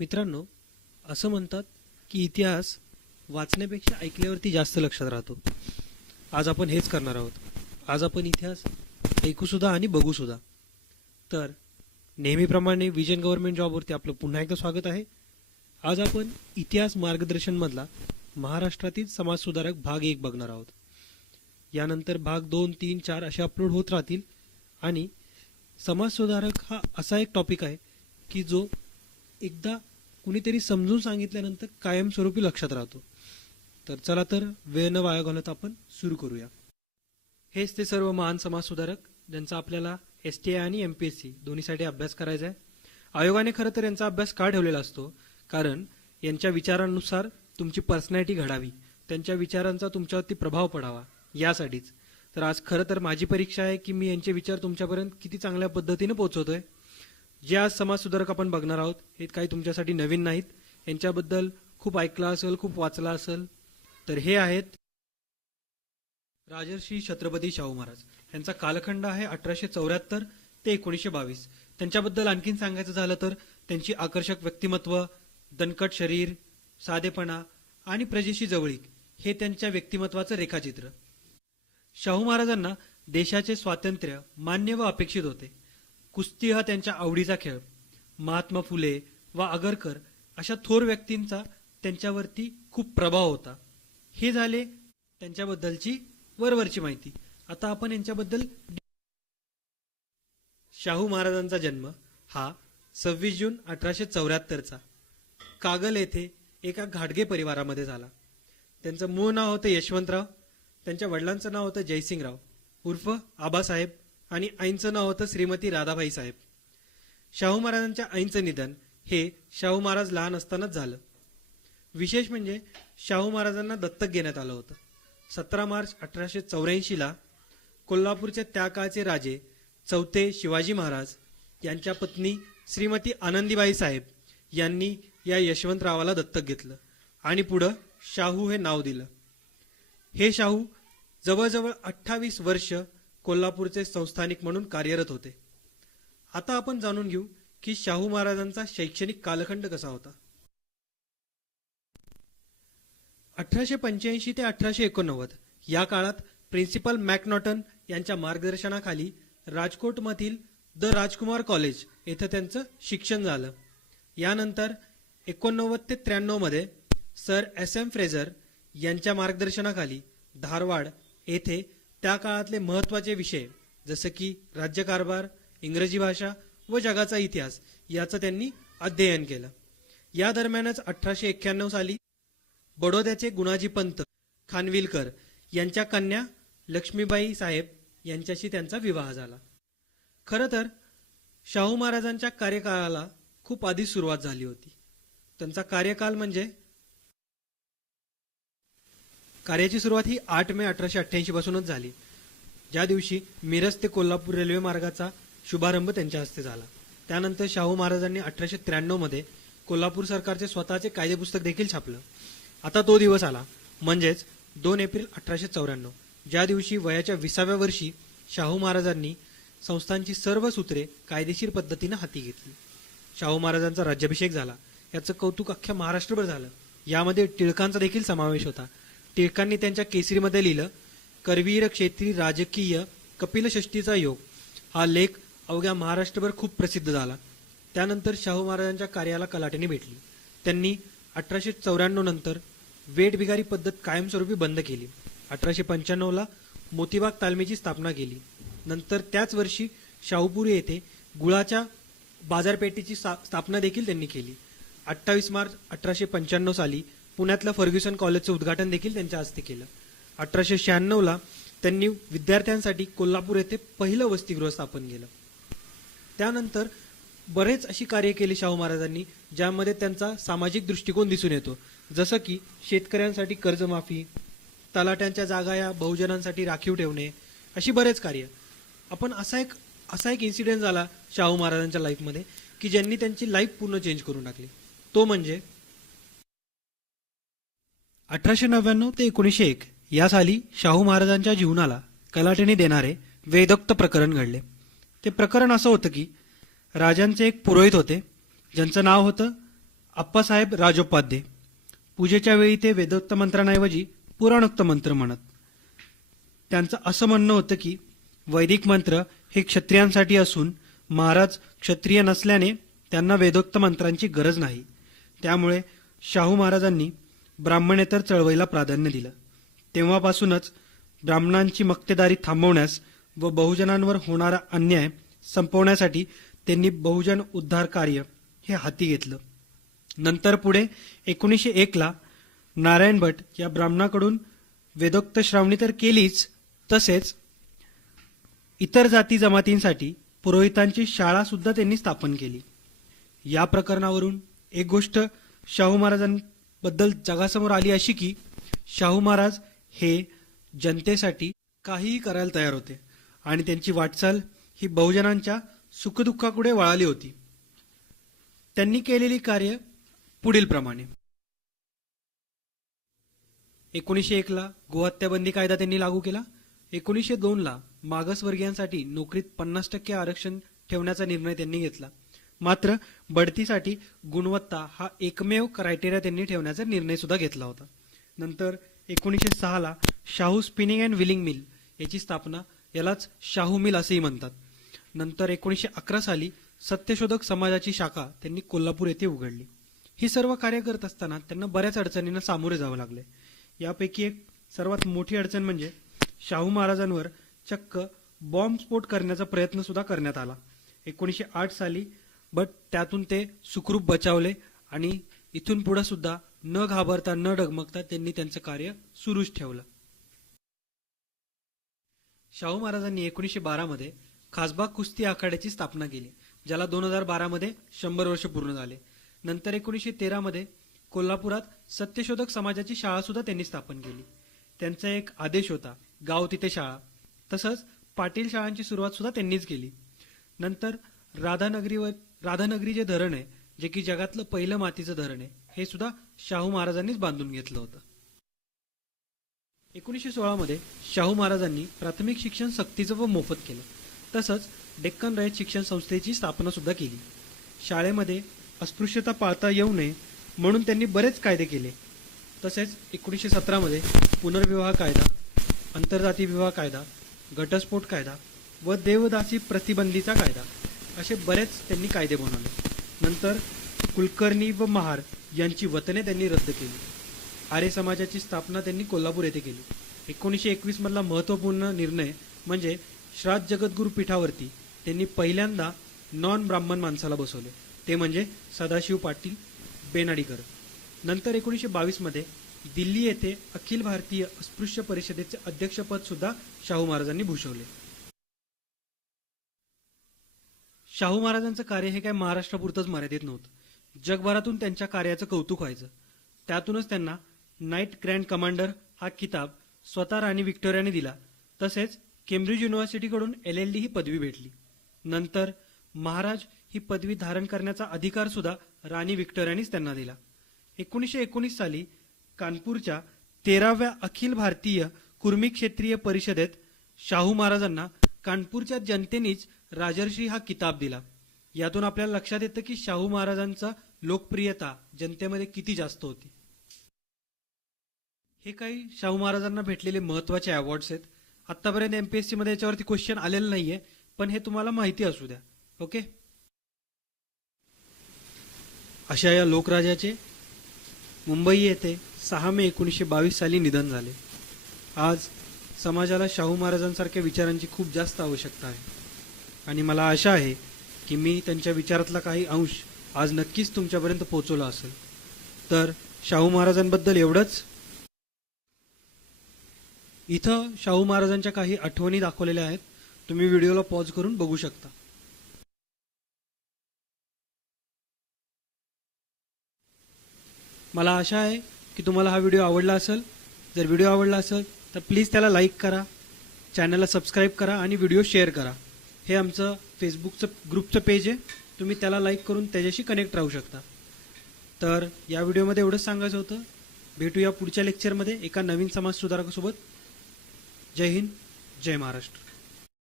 मित्रांनो असं म्हणतात की इतिहास वाचण्यापेक्षा ऐकल्यावरती जास्त लक्षात राहतो. आज आपण हेच करणार आहोत. आज आपण इतिहास ऐकूसुद्धा आणि बघूसुद्धा. तर नेहमीप्रमाणे विजन गव्हर्नमेंट जॉबवरती आपलं पुन्हा एकदा स्वागत आहे. आज आपण इतिहास मार्गदर्शनमधला महाराष्ट्रातील समाजसुधारक भाग एक बघणार आहोत. यानंतर भाग दोन तीन चार असे अपलोड होत राहतील. आणि समाजसुधारक हा असा एक टॉपिक आहे की जो एकदा कुणीतरी समजून सांगितल्यानंतर कायमस्वरूपी लक्षात राहतो. तर चला तर वेळ न वाया घालत आपण सुरू करूया. हेच ते सर्व महान समाजसुधारक ज्यांचा आपल्याला एस टी आय आणि एम पी एस सी दोन्हीसाठी अभ्यास करायचा आहे. आयोगाने खरं तर यांचा अभ्यास का ठेवलेला असतो? कारण यांच्या विचारांनुसार तुमची पर्सनॅलिटी घडावी त्यांच्या विचारांचा तुमच्यावरती प्रभाव पडावा यासाठीच. तर आज खरं तर माझी परीक्षा आहे की मी यांचे विचार तुमच्यापर्यंत किती चांगल्या पद्धतीने पोहोचवतोय? जे आज समाजसुधारक आपण बघणार आहोत हे काही तुमच्यासाठी नवीन नाहीत. यांच्याबद्दल खूप ऐकलं असेल खूप वाचलं असेल. तर हे आहेत राजर्षी छत्रपती शाहू महाराज. यांचा कालखंड आहे अठराशे चौऱ्याहत्तर ते एकोणीसशे बावीस. त्यांच्याबद्दल आणखीन सांगायचं झालं तर त्यांची आकर्षक व्यक्तिमत्व दणकट शरीर साधेपणा आणि प्रजेशी जवळीक हे त्यांच्या व्यक्तिमत्वाचं रेखाचित्र. शाहू महाराजांना देशाचे स्वातंत्र्य मान्य व अपेक्षित होते. कुस्ती हा त्यांच्या आवडीचा खेळ. महात्मा फुले व आगरकर अशा थोर व्यक्तींचा त्यांच्यावरती खूप प्रभाव होता. हे झाले त्यांच्याबद्दलची वरवरची माहिती. आता आपण यांच्याबद्दल शाहू महाराजांचा जन्म हा सव्वीस जून अठराशे चौऱ्याहत्तरचा. कागल येथे एका घाटगे परिवारामध्ये झाला. त्यांचं मूळ नाव होतं यशवंतराव. त्यांच्या वडिलांचं नाव होतं जयसिंगराव. उर्फ आबासाहेब आणि आईंचं नाव होतं श्रीमती राधाबाई साहेब. शाहू महाराजांच्या आईंचं निधन हे शाहू महाराज लहान असतानाच झालं. विशेष म्हणजे शाहू महाराजांना दत्तक घेण्यात आलं होतं. सतरा मार्च अठराशे चौऱ्याऐंशीला कोल्हापूरचे त्या काळचे राजे चौथे शिवाजी महाराज यांच्या पत्नी श्रीमती आनंदीबाई साहेब यांनी या यशवंतरावाला दत्तक घेतलं आणि पुढं शाहू हे नाव दिलं. हे शाहू जवळजवळ अठ्ठावीस वर्ष कोल्हापूरचे संस्थानिक म्हणून कार्यरत होते. आता आपण जाणून घेऊ की शाहू महाराजांचा शैक्षणिक कालखंड कसा होता. अठराशे पंच्याऐंशी ते अठराशे एकोणनव्वद या काळात प्रिन्सिपल मॅकनॉटन यांच्या मार्गदर्शनाखाली राजकोटमधील द राजकुमार कॉलेज येथे त्यांचं शिक्षण झालं. यानंतर एकोणनव्वद ते त्र्याण्णवमध्ये सर एस एम फ्रेझर यांच्या मार्गदर्शनाखाली धारवाड येथे त्या काळातले महत्त्वाचे विषय जसं की राज्यकारभार इंग्रजी भाषा व जगाचा इतिहास याचं त्यांनी अध्ययन केलं. या दरम्यानच अठराशे एक्क्याण्णव साली बडोद्याचे गुणाजी पंत खानविलकर यांच्या कन्या लक्ष्मीबाई साहेब यांच्याशी त्यांचा विवाह झाला. खरं तर शाहू महाराजांच्या कार्यकाळाला खूप आधी सुरुवात झाली होती. त्यांचा कार्यकाल म्हणजे कार्याची सुरुवात ही आठ मे अठराशे अठ्ठ्याऐंशी पासूनच झाली. ज्या दिवशी मिरज ते कोल्हापूर रेल्वे मार्गाचा शुभारंभ त्यांच्या हस्ते झाला. त्यानंतर शाहू महाराजांनी अठराशे त्र्याण्णवमध्ये कोल्हापूर सरकारचे स्वतःचे कायदेपुस्तक देखील छापलं. आता तो दिवस आला म्हणजेच दोन एप्रिल अठराशे चौऱ्याण्णव. ज्या दिवशी वयाच्या विसाव्या वर्षी शाहू महाराजांनी संस्थांची सर्व सूत्रे कायदेशीर पद्धतीनं हाती घेतली. शाहू महाराजांचा राज्याभिषेक झाला. याचं कौतुक अख्ख्या महाराष्ट्रभर झालं. यामध्ये टिळकांचा देखील समावेश होता. टिळकांनी त्यांच्या केसरीमध्ये लिहिलं करवीर क्षेत्री राजकीय कपिलषष्टीचा योग. हा लेख अवघ्या महाराष्ट्रभर खूप प्रसिद्ध झाला. त्यानंतर शाहू महाराजांच्या कार्याला कलाटणी भेटली. त्यांनी अठराशे चौऱ्याण्णव नंतर वेठभिगारी पद्धत कायमस्वरूपी बंद केली. अठराशे पंच्याण्णवला मोतीबाग तालमीची स्थापना केली. नंतर त्याच वर्षी शाहूपुरी येथे गुळाच्या बाजारपेठेची सा- स्थापना देखील त्यांनी केली. अठ्ठावीस मार्च अठराशे पंच्याण्णव साली पुण्यातलं फर्ग्युसन कॉलेजचं उद्घाटन देखील त्यांच्या हस्ते केलं. अठराशे शहाण्णवला त्यांनी विद्यार्थ्यांसाठी कोल्हापूर येथे पहिलं वसतिगृह स्थापन केलं. त्यानंतर बरेच अशी कार्य केली शाहू महाराजांनी ज्यामध्ये त्यांचा सामाजिक दृष्टिकोन दिसून येतो. जसं की शेतकऱ्यांसाठी कर्जमाफी तलाट्यांच्या जागा या बहुजनांसाठी राखीव ठेवणे अशी बरेच कार्य. आपण असा एक असा एक इन्सिडेंट झाला शाहू महाराजांच्या लाईफमध्ये की ज्यांनी त्यांची लाईफ पूर्ण चेंज करून टाकली. तो म्हणजे अठराशे नव्याण्णव ते एकोणीसशे एक या साली शाहू महाराजांच्या जीवनाला कलाटणी देणारे वेदोक्त प्रकरण घडले. ते प्रकरण असं होतं की राजांचे एक पुरोहित होते ज्यांचं नाव होतं आप्पासाहेब राजोपाध्ये. पूजेच्या वेळी ते वेदोक्त मंत्रांऐवजी पुराणोक्त मंत्र म्हणत. त्यांचं असं म्हणणं होतं की वैदिक मंत्र हे क्षत्रियांसाठी असून महाराज क्षत्रिय नसल्याने त्यांना वेदोक्त मंत्रांची गरज नाही. त्यामुळे शाहू महाराजांनी ब्राह्मणेतर चळवळीला प्राधान्य दिलं. तेव्हापासूनच ब्राह्मणांची मक्तेदारी थांबवण्यास व बहुजनांवर होणारा अन्याय संपवण्यासाठी त्यांनी बहुजन उद्धार कार्य हे हाती घेतलं. नंतर पुढे एकोणीसशे एकला नारायण भट या ब्राह्मणाकडून वेदोक्त श्रावणी तर केलीच तसेच इतर जाती जमातींसाठी पुरोहितांची शाळासुद्धा त्यांनी स्थापन केली. या प्रकरणावरून एक गोष्ट शाहू बद्दल जगासमोर आली अशी की शाहू महाराज हे जनतेसाठी काहीही करायला तयार होते. आणि त्यांची वाटचाल ही बहुजनांच्या सुखदुःखापुढे वळाली होती. त्यांनी केलेली कार्य पुढील प्रमाणे एकोणीसशे एकला गोहत्याबंदी कायदा त्यांनी लागू केला. एकोणीसशे दोनला मागासवर्गीयांसाठी नोकरीत पन्नास टक्के आरक्षण ठेवण्याचा निर्णय त्यांनी घेतला. मात्र बढतीसाठी गुणवत्ता हा एकमेव क्रायटेरिया त्यांनी ठेवण्याचा निर्णय सुद्धा घेतला होता. नंतर एकोणीसशे सहाला Shahu spinning and weaving mill याची स्थापना यालाच शाहू मिल असेही म्हणतात. नंतर एकोणीसशे अकरा साली सत्यशोधक समाजाची शाखा त्यांनी कोल्हापूर येथे उघडली. ही सर्व कार्य करत असताना त्यांना बऱ्याच अडचणींना सामोरे जावं लागले. यापैकी एक सर्वात मोठी अडचण म्हणजे शाहू महाराजांवर चक्क बॉम्बस्फोट करण्याचा प्रयत्न सुद्धा करण्यात आला. एकोणीसशे आठ साली बट त्यातून ते सुखरूप बचावले आणि इथून पुढे सुद्धा न घाबरता न डगमगता त्यांनी त्यांचं कार्य सुरूच ठेवलं. शाहू महाराजांनी एकोणीसशे बारामध्ये खासबाग कुस्ती आखाड्याची स्थापना केली ज्याला दोन हजार बारामध्ये शंभर वर्ष पूर्ण झाले. नंतर एकोणीसशे तेरामध्ये कोल्हापुरात सत्यशोधक समाजाची शाळा सुद्धा त्यांनी स्थापन केली. त्यांचा एक आदेश होता गाव तिथे शाळा. तसंच पाटील शाळांची सुरुवात सुद्धा त्यांनीच केली. नंतर राधानगरीवर राधानगरी जे धरण आहे जे की जगातलं पहिलं मातीचं धरण आहे. हे सुद्धा शाहू महाराजांनीच बांधून घेतलं होतं. एकोणीसशे सोळामध्ये शाहू महाराजांनी प्राथमिक शिक्षण सक्तीचं व मोफत केलं. तसंच डेक्कन रयत शिक्षण संस्थेची स्थापना सुद्धा केली. शाळेमध्ये अस्पृश्यता पाळता येऊ नये म्हणून त्यांनी बरेच कायदे केले. तसेच एकोणीसशे सतरामध्ये पुनर्विवाह कायदा आंतरजातीय विवाह कायदा घटस्फोट कायदा व देवदासी प्रतिबंधीचा कायदा असे बरेच त्यांनी कायदे बनवले. नंतर कुलकर्णी व महार यांची वतने त्यांनी रद्द केली. आर्य समाजाची स्थापना त्यांनी कोल्हापूर येथे केली. एकोणीसशे एकवीस मधला महत्त्वपूर्ण निर्णय म्हणजे श्राद्ध जगद्गुरू पीठावरती त्यांनी पहिल्यांदा नॉन ब्राह्मण माणसाला बसवले. ते म्हणजे सदाशिव पाटील बेनाडीकर. नंतर एकोणीसशे बावीसमध्ये दिल्ली येथे अखिल भारतीय अस्पृश्य परिषदेचे अध्यक्षपदसुद्धा शाहू महाराजांनी भूषवले. शाहू महाराजांचं कार्य हे काय महाराष्ट्रापुरतंच मर्यादित नव्हतं. जगभरातून त्यांच्या कार्याचं कौतुक व्हायचं. त्यातूनच त्यांना नाईट ग्रँड कमांडर हा किताब स्वतः राणी व्हिक्टोरियाने दिला. तसेच केम्ब्रिज युनिव्हर्सिटीकडून एल एल डी ही पदवी भेटली. नंतर महाराज ही पदवी धारण करण्याचा अधिकार सुद्धा राणी व्हिक्टोरियानीच त्यांना दिला. एकोणीसशे एकोणीस साली कानपूरच्या तेराव्या अखिल भारतीय कुर्मी क्षेत्रीय परिषदेत शाहू महाराजांना कानपूरच्या जनतेनेच राजर्षी हा किताब दिला. यातून आपल्याला लक्षात येतं की शाहू महाराजांचा लोकप्रियता जनतेमध्ये किती जास्त होती. हे काही शाहू महाराजांना भेटलेले महत्त्वाचे अवॉर्ड्स आहेत. आतापर्यंत एमपीएससी मध्ये याच्यावरती क्वेश्चन आलेलं नाहीये पण हे तुम्हाला माहिती असू द्या. ओके अशा या लोकराजाचे मुंबई येथे सहा मे एकोणीसशे बावीस साली निधन झाले. आज समाजाला शाहू महाराजांसारख्या विचारांची खूप जास्त आवश्यकता आहे. आणि मला आशा आहे की मी त्यांच्या विचारातला काही अंश आज नक्कीच तुमच्यापर्यंत पोहोचवला असेल. तर शाहू महाराजांबद्दल एवढंच. इथं शाहू महाराजांच्या काही आठवणी दाखवलेल्या आहेत. तुम्ही व्हिडिओला पॉज करून बघू शकता. मला आशा आहे की तुम्हाला हा व्हिडिओ आवडला असेल. जर व्हिडिओ आवडला असेल तर प्लीज त्याला लाईक करा चॅनलला सबस्क्राईब करा आणि व्हिडिओ शेअर करा. हे आमचं फेसबुकचं ग्रुपचं पेज आहे. तुम्ही त्याला लाईक करून त्याच्याशी कनेक्ट राहू शकता. तर या व्हिडिओमध्ये एवढंच सांगायचं होतं. भेटूया पुढच्या लेक्चरमध्ये एका नवीन समाज सुधारकासोबत जय हिंद जय महाराष्ट्र.